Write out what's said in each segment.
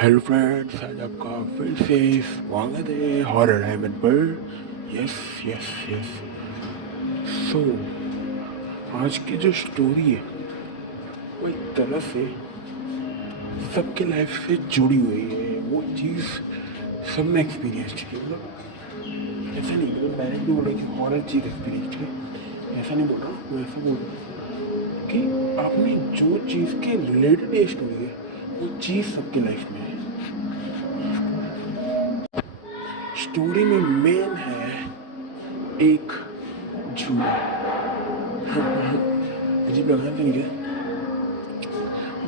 Hello friends, आज आपका फिर से स्वागत है हॉरर हेवन पर। Yes yes yes. सो आज की जो स्टोरी है वो एक तरह से सबके लाइफ से जुड़ी हुई है। वो चीज़ सबने एक्सपीरियंस की, मतलब ऐसा नहीं, मतलब मैंने भी बोला कि हॉरर चीज़ एक्सपीरियंस की, ऐसा नहीं बोल रहा हूँ। मैं ऐसा बोल रहा हूँ कि आपने जो चीज़ के रिलेटेड ये स्टोरी है वो चीज़ सबके लाइफ में है। स्टोरी में मेन है एक झूला। अजीब लगा था नहीं क्या?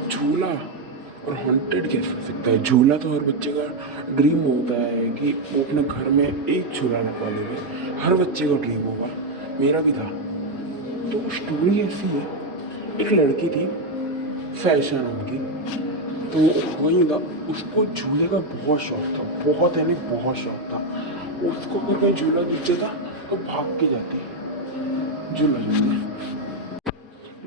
झूला और हॉन्टेड कैसे हो सकता है? झूला तो हर बच्चे का ड्रीम होता है कि वो अपने घर में एक झूला लगवा लेंगे। हर बच्चे का ड्रीम होगा, मेरा भी था। तो स्टोरी ऐसी है, एक लड़की थी फैशा नाम की। तो वही था, उसको झूले का बहुत शौक था, बहुत है नहीं बहुत शौक था। उसको अगर कोई झूला दिख जाता तो भाग के जाती झूला झूलने।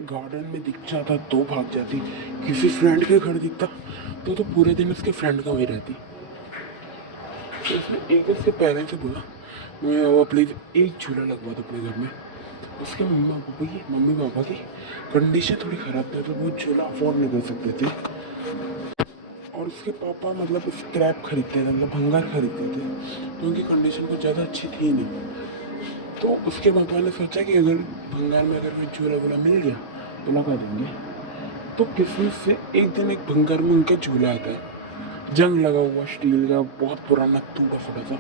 गार्डन में दिख जाता तो भाग जाती, किसी फ्रेंड के घर दिखता तो पूरे दिन उसके फ्रेंड का वही रहती। तो उसने एक उसके पेरेंट्स से बोला, मैं वो प्लीज़ एक झूला लगवा दो अपने घर में। उसके मम्मी पापा की कंडीशन थोड़ी ख़राब थी, तो वो झूला अफोर्ड नहीं कर सकते थे। और उसके पापा मतलब स्क्रैप खरीदते थे, मतलब भंगार खरीदते थे, तो उनकी कंडीशन कुछ ज़्यादा अच्छी थी नहीं। तो उसके पापा ने सोचा कि अगर भंगार में अगर कोई झूला वूला मिल गया तो लगा देंगे। तो किस्मत से एक दिन एक भंगार में उनका झूला आता है, जंग लगा हुआ स्टील का, बहुत पुराना टूटा फूटा सा।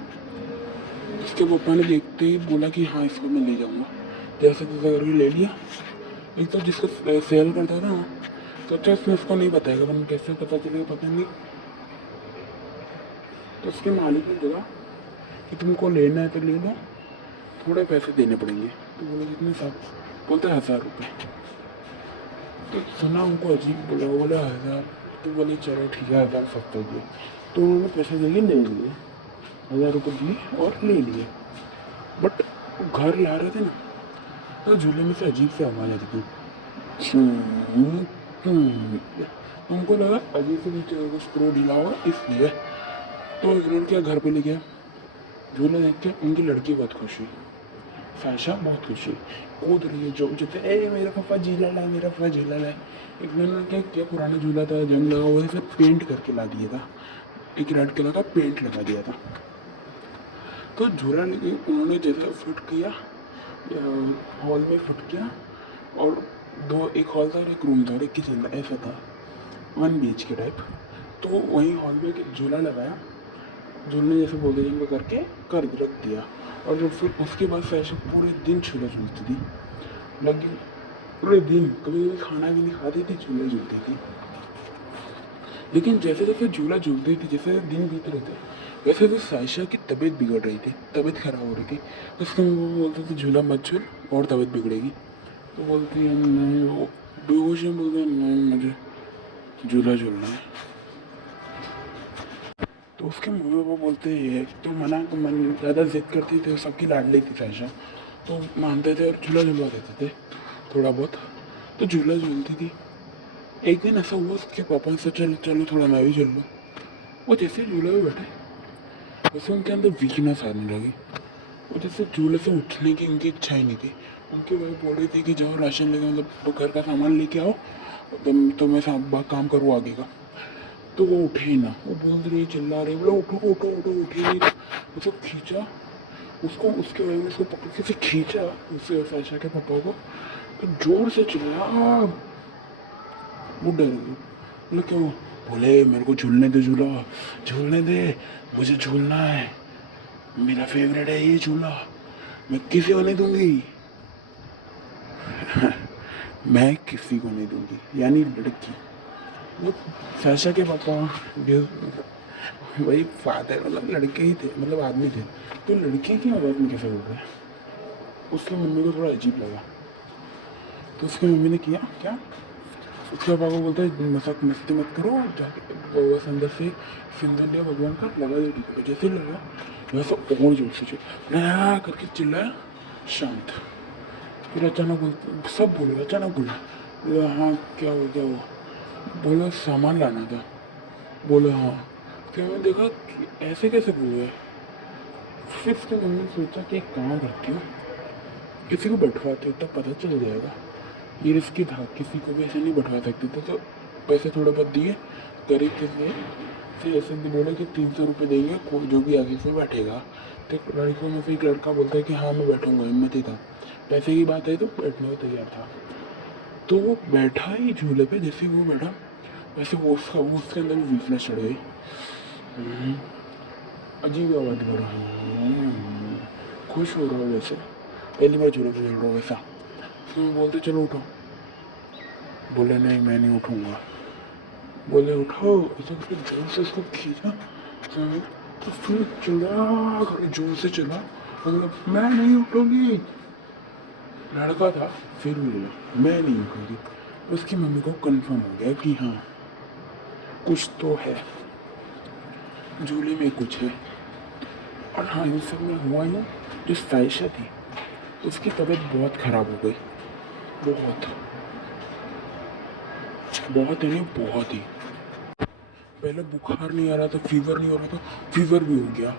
उसके पापा ने देखते ही बोला कि हाँ इसको मैं ले जाऊँगा। जैसे तैसे करके ले लिया। एक तो जिसको सेल करता था ना, सोचा उसने उसको नहीं बताएगा, वरना कैसे पता चलेगा पता नहीं। तो उसके मालिक ने बोला कि तुमको लेना है तो ले लो, थोड़े पैसे देने पड़ेंगे। तो बोले कितने साहब? बोलते 1000 रुपये। तो सुना उनको अजीब, बोला बोला 1000। तो बोले चलो ठीक है, 1000 सस्ता दिए। तो उन्होंने पैसे देके ले लिए, 1000 रुपये दिए और ले लिए। बट घर ला रहे थे ना, तो झूले में से अजीब से आवाज़ आ रही थी। उनको लगा अजीब से नीचे स्क्रू ढीला होगा इसलिए। तो इन्होंने क्या, घर पे ले गया। झूला देख के उनकी लड़की बहुत खुश हुई, फैशा बहुत खुश हुई, कूद रही है जो जैसे ए मेरा पापा झूला लाए, मेरा पापा झूला लाए। एक मैंने क्या किया, पुराना झूला था, जंग लगा हुआ से पेंट करके ला दिया था, एक रेड कलर का पेंट लगा दिया था। तो झूला लेके उन्होंने जैसा फिट किया, हॉल में फिट किया। और दो, एक हॉल था और एक रूम था और एक किचन था, ऐसा था 1 BHK टाइप। तो वहीं हॉल में एक झूला लगाया, झूलने जैसे बोलते जंग करके कर रख दिया। और जब फिर उसके बाद फैशन पूरे दिन झूला झूलती थी, लगी पूरे दिन, कभी कभी खाना भी नहीं खाती थी, झूले झूलती थी। लेकिन जैसे जैसे झूला झूलती थी, जैसे दिन बीत रहे थे, वैसे वैसे सायशा की तबीयत बिगड़ रही थी, तबीयत खराब हो रही थी। उसके वो बोलते थे झूला मत झूल और तबीयत बिगड़ेगी। तो बोलती है नहीं, वो बेहोश में बोलते हैं नहीं मुझे झूला झूलना है। तो उसके मम्मी पापा बोलते हैं, तो मन ज़्यादा जिद करती थी, सबकी लाडली थी सायशा, तो मानते थे और झूला झुलवा देते थे थोड़ा बहुत। तो झूला झूलती थी। एक दिन ऐसा हुआ, उसके पापा ने सोचा चलो चलो थोड़ा मैं भी झूल लूँ। वो जैसे झूले में बैठे, वैसे उनके अंदर वीकनेस आने लगी। वो जैसे झूले से उठने की उनकी इच्छा ही नहीं थी। उनकी वही बोल रही थी कि जाओ राशन लेके, मतलब वो घर का सामान लेके आओ, तो मैं काम करूँ आगे का। तो वो उठे ही ना, वो बोल रही, चिल्ला रही, बोला उठो उठो उठो, उठे नहीं। उसको खींचा, उसको उसके वजह में उसको पकड़ के से खींचा, उससे फैशा के पापा को। तो जोर से चिल्ला, वो डर गई। बोले क्यों? बोले मेरे को झूलने दे, झूला झूलने दे, मुझे झूलना है, मेरा फेवरेट है ये झूला, मैं किसी को नहीं दूंगी। मैं किसी को नहीं दूंगी, यानी लड़की। वो फैशा के पापा वही फादर, मतलब लड़के ही थे, मतलब आदमी थे, तो लड़की की आवाज़ में कैसे बोल रहे हैं? उसकी मम्मी को थोड़ा अजीब लगा। तो उसकी मम्मी ने किया क्या, उसके पापा को बोलते हैं मजाक मस्ती मत करो, जाके बस अंदर से सिंदूर लिया भगवान का, लगा दिया टीके पे। जैसे लगा वैसे और जोर से नया करके चिल्लाया, शांत। फिर अचानक सब बोले, अचानक बोले हाँ क्या हुआ क्या हुआ? बोला सामान लाना था। बोले हाँ। फिर मैंने देखा कि ऐसे कैसे भूल गए। फिर उसकी मम्मी ने सोचा कि एक काम करती हूँ, किसी को बैठवाते हो तब पता चल जाएगा। ये रिस्की था, किसी को भी ऐसे नहीं बैठवा सकते थे। तो पैसे थोड़े बहुत दिए, गरीब थे फिर ऐसे बोले कि 300 रुपये देंगे, कोई जो भी आगे से बैठेगा। तो लड़कियों में से एक लड़का बोलता है कि हाँ मैं बैठूंगा, हिम्मत ही था, पैसे की बात है तो बैठने को तैयार था। तो वो बैठा ही झूले पे, जैसे वो बैठा वैसे वो उसके अंदर भी वीकनेस चढ़ गई। हम्म, अजीब आवाज़ कर रहा हूँ, खुश हो रहा हूँ जैसे पहली बार झूले पे चढ़ रहा हूँ वैसा। तो मैं बोलते चलो उठो, बोले नहीं मैं नहीं उठूँगा। बोले उठो, ऐसे करके जोर से उसको खींचा। तो फिर चिल्ला कर जोर से चला, मतलब मैं नहीं उठूँगी। लड़का था फिर भी बोला मैं नहीं उठूँगी। उसकी मम्मी को कंफर्म हो गया कि हाँ कुछ तो है, झूले में कुछ है। और हाँ इन सब में हुआ यूँ, जो साइशा थी उसकी तबीयत बहुत ख़राब हो गई, बहुत बहुत है नहीं बहुत ही। पहले बुखार नहीं आ रहा था, फीवर नहीं हो रहा था, फीवर भी हो गया।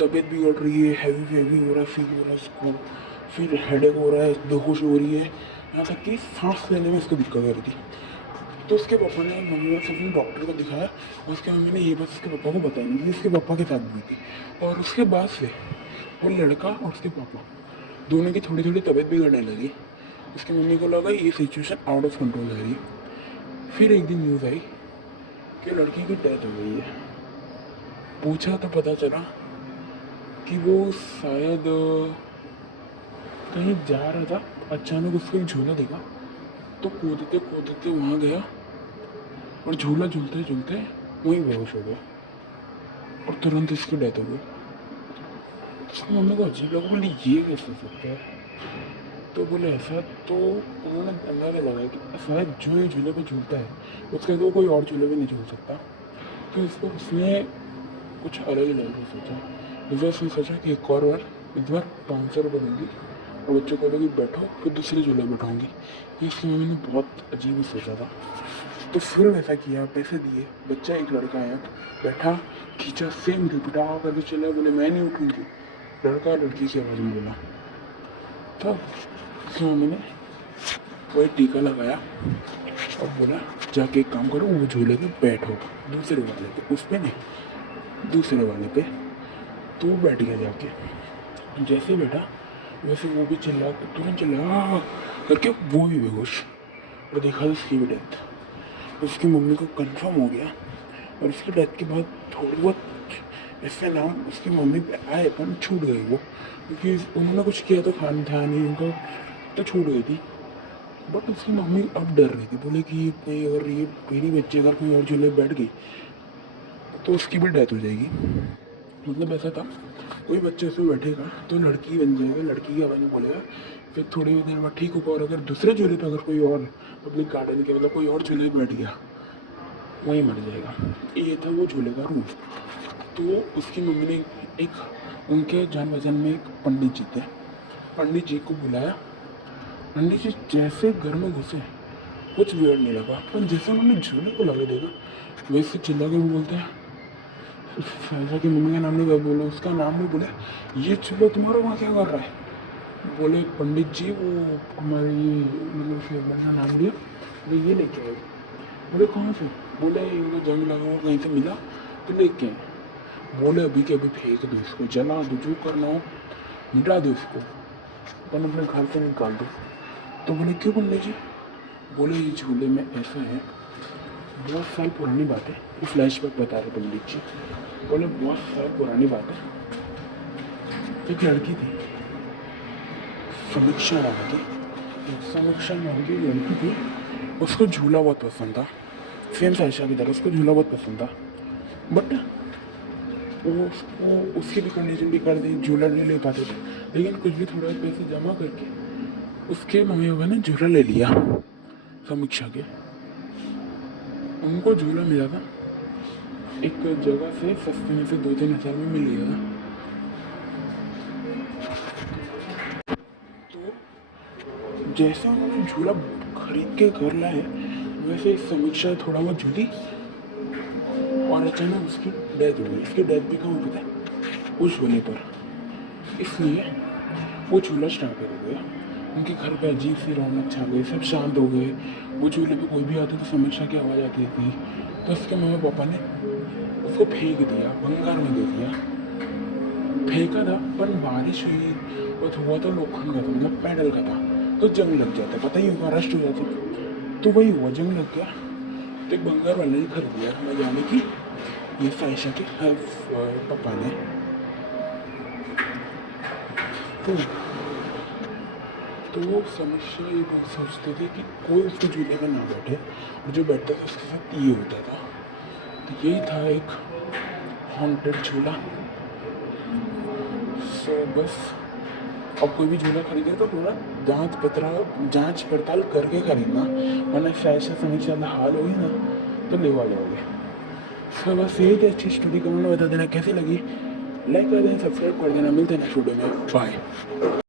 तबीयत बिगड़ रही है, हैवी हैवी हो रहा है, फील हो रहा है इसको, फिर हेडेक हो रहा है, बेहोश हो रही है, यहाँ तक कि सांस लेने में इसको दिक्कत हो रही थी। तो उसके पापा ने मम्मी ने सबने डॉक्टर को दिखाया। उसके मम्मी ने ये बात उसके पापा को बताई नहीं कि उसके पापा के साथ हुई थी। और उसके बाद से वो लड़का और उसके पापा दोनों की थोड़ी थोड़ी तबीयत बिगड़ने लगी। उसकी मम्मी को लगा ये सिचुएशन आउट ऑफ कंट्रोल जा रही है। फिर एक दिन न्यूज़ आई कि लड़की की डेथ हो गई है। पूछा तो पता चला कि वो शायद कहीं जा रहा था, अचानक उसको एक झूला दिखा तो कूदते कूदते वहाँ गया और झूला झूलते झूलते वहीं बेहोश हो गया और तुरंत इसकी डेथ हो गई। उसकी मम्मी को अजीब लगा, बोले ये कैसे हो सकता है। तो बोले ऐसा, तो उन्होंने अंदाजा लगाया कि शायद जो ये झूले पे झूलता है उसके तो कोई और झूले पे नहीं झूल सकता। तो इसको उसने कुछ अलग ही लेवल पर सोचा। इस बार उसने सोचा कि एक और बार इस बार 500 रुपये दूँगी और बच्चों को बोलेगी बैठो, फिर दूसरे झूले बैठाऊँगी। ये इसकी मम्मी ने बहुत अजीब ही सोचा था। तो फिर वैसा किया, पैसे दिए, बच्चा एक लड़का आया, बैठा, खींचा, सेम रिपीटा करके चला। बोले मैं नहीं उठूँगी। लड़का लड़की की आवाज़ में बोला। तब उसकी मम्मी ने वही टीका लगाया और बोला जाके एक काम करो, वो झूले पे बैठो, दूसरे वाले पे, उस पे नहीं दूसरे वाले पे। तो वो बैठ गया जाके। जैसे ही बैठा वैसे वो भी चिल्ला, तुरंत चिल्ला करके वो भी बेहोश। और देखा उसकी भी डेथ। उसकी मम्मी को कंफर्म हो गया। और उसकी डेथ के बाद थोड़ी बहुत ऐसे नाम उसकी मम्मी पे आए पर छूट गई वो, क्योंकि उन्होंने कुछ किया तो खान था नहीं उनका, तो छूट गई थी। बट उसकी मम्मी अब डर रही थी, बोले कि नहीं अगर ये मेरी बच्ची अगर कोई और झूले बैठ गई तो उसकी भी डेथ हो जाएगी। मतलब ऐसा था कोई बच्चे उसमें बैठेगा तो लड़की बन जाएगा, लड़की की आवाज़ में बोलेगा, फिर थोड़ी देर बाद ठीक होगा। और अगर दूसरे झूले पर अगर कोई और पब्लिक गार्डन के मतलब कोई और झूले पर बैठ गया वहीं मर जाएगा। ये था वो झूले का रूल। तो उसकी मम्मी ने एक उनके जान पहचान में एक पंडित जी थे, पंडित जी को बुलाया। पंडित जी जैसे घर में घुसे कुछ बिगड़ नहीं लगा, पर जैसे उन्होंने झूले को लगे देखा वैसे चिल्ला के भी बोलते हैं, साइशा की मम्मी का नाम नहीं बोले, उसका नाम नहीं बोले, ये झूला तुम्हारा वहाँ क्या कर रहा है। बोले पंडित जी वो हमारे ये मतलब उसने अपना नाम लिया, बोले ये लेके आए। बोले कहाँ से। बोले इनको जंग लगा हुआ कहीं से मिला तो लेके आए। बोले अभी के अभी फेंक दो इसको, जला दो, जो करना हो मिटा दो इसको, अपन अपने घर से निकाल दो। तो बोले क्यों पंडित जी। बोले ये झूले में ऐसा है, बहुत साल पुरानी बात है, वो फ्लैशबैक बता रहे पंडित जी। बोले बहुत साल पुरानी बात है, एक लड़की थी समीक्षा नाम की, समीक्षा नाम की लड़की थी, उसको झूला बहुत पसंद था, सेम साइशा की तरह उसको झूला बहुत पसंद था। बट वो उसको उसकी भी कंडीशन भी कर दी, झूला नहीं ले पाते थे, लेकिन कुछ भी थोड़ा पैसे जमा करके उसके मम्मी पापा ने झूला ले लिया समीक्षा के। उनको झूला मिला था एक जगह से सस्ते में से 2-3 हज़ार में मिल गया था। तो जैसे उन्होंने झूला खरीद के घर लाए वैसे समीक्षा थोड़ा बहुत झूली और अचानक उसकी डेथ हो गई। उसकी डेथ भी कहाँ पता है, उस झूले पर। इसलिए वो झूला स्टार्ट हो गया। उनके घर पे अजीब सी रौनक छा गई, सब शांत हो गए। वो झूले पे कोई भी आता तो समीक्षा की आवाज़ आती थी। तो उसके मम्मी पापा ने उसको फेंक दिया, भंगार में दे दिया। फेंका था पर बारिश हुई और हुआ तो लोखंड का था, मतलब पैडल का था, तो जंग लग जाता, पता ही होगा, रस्ट हो जाता। तो वही हुआ, जंग लग गया। तो एक भंगार वाले ने खरीद लिया, मैं जाने की ये साइशा के पापा ने। तो वो समस्या ये बहुत सोचते थे कि कोई उसके झूले में ना बैठे, और जो बैठता था उसके साथ ये होता था। तो यही था एक हॉन्टेड झूला। सो बस अब कोई भी झूला खरीदे तो थोड़ा जांच पड़ताल करके खरीदना, वरना ऐसा समीक्षा हाल होगी ना तो लेवा जाओगे। सो बस यही थी अच्छी स्टोरी, कमेंट में बता देना कैसी लगी, लाइक कर देना, सब्सक्राइब कर देना। मिलते हैं नेक्स्ट वीडियो में, बाय।